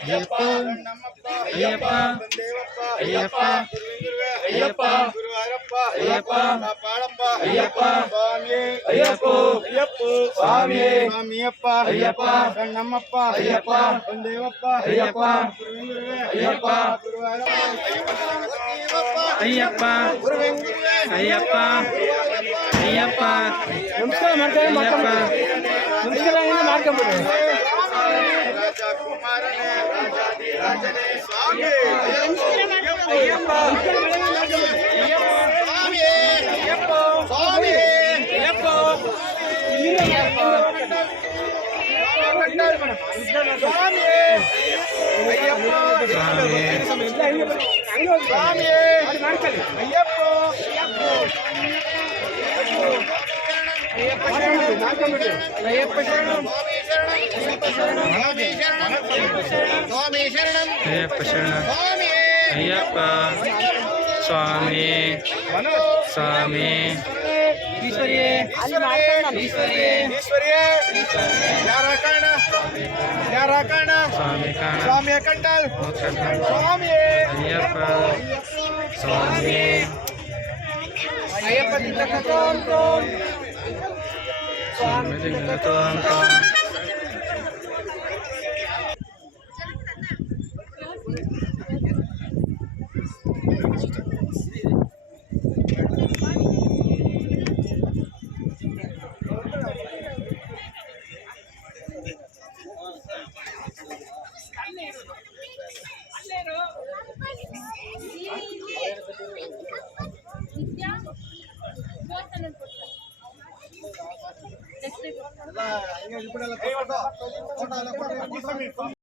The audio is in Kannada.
ಅಯ್ಯಪ್ಪ ಅಯ್ಯಪ್ಪ ಅಯ್ಯಪ್ಪ ಅಯ್ಯಪ್ಪ ಗುರುವಾರಪ್ಪ ಅಯ್ಯಪ್ಪ ಪಾಳಪ್ಪ ಅಯ್ಯಪ್ಪ ಸ್ವಾಮಿ ಅಯ್ಯಪ್ಪ ಅಯ್ಯಪ್ಪ ಸ್ವಾಮಿ ಸ್ವಾಮಿಯಪ್ಪ ಅಯ್ಯಪ್ಪ ನಮ್ಮಪ್ಪ ಅಯ್ಯಪ್ಪ ದೇವಪ್ಪ ಅಯ್ಯಪ್ಪ ಅಯ್ಯಪ್ಪ ಗುರುವಾರಪ್ಪ ಅಯ್ಯಪ್ಪ ಅಯ್ಯಪ್ಪ ಅಯ್ಯಪ್ಪ ನಮಸ್ಕಾರ ಮಾಡ್ತಾರೆ ನಮಸ್ಕಾರ ಮಾಡ್ಕೊಂಡ್ಬಿಡಿ ರಾಜಕುಮಾರನೇ ರಾಜನೇ ಸ್ವಾಮಿ ಅಯ್ಯಪ್ಪ ಸ್ವಾಮಿ ಅಯ್ಯಪ್ಪ ಸ್ವಾಮಿ ಅಯ್ಯಪ್ಪ ಸ್ವಾಮಿ ಅಯ್ಯಪ್ಪ ಸ್ವಾಮಿ ಅಯ್ಯಪ್ಪ ಅಯ್ಯಪ್ಪ ಶರಣಂ ಸ್ವಾಮಿ ಶರಣಂ ಅಯ್ಯಪ್ಪ ಶರಣಂ ಅಯ್ಯಪ್ಪ ಸ್ವಾಮಿ ಸ್ವಾಮಿ ಈಶ್ವರಿಯೇ ಈಶ್ವರಿಯೇ ಈಶ್ವರಿಯೇ ಯಾರ ಕಾರಣ ಯಾರ ಕಾರಣ ಸ್ವಾಮಿ ಕಾರಣ ಸ್ವಾಮಿಯ ಕಂಡಲ್ ಸ್ವಾಮಿ ಅಯ್ಯಪ್ಪ ಸ್ವಾಮಿ ಅಯ್ಯಪ್ಪ ಸ್ವಾಮಿ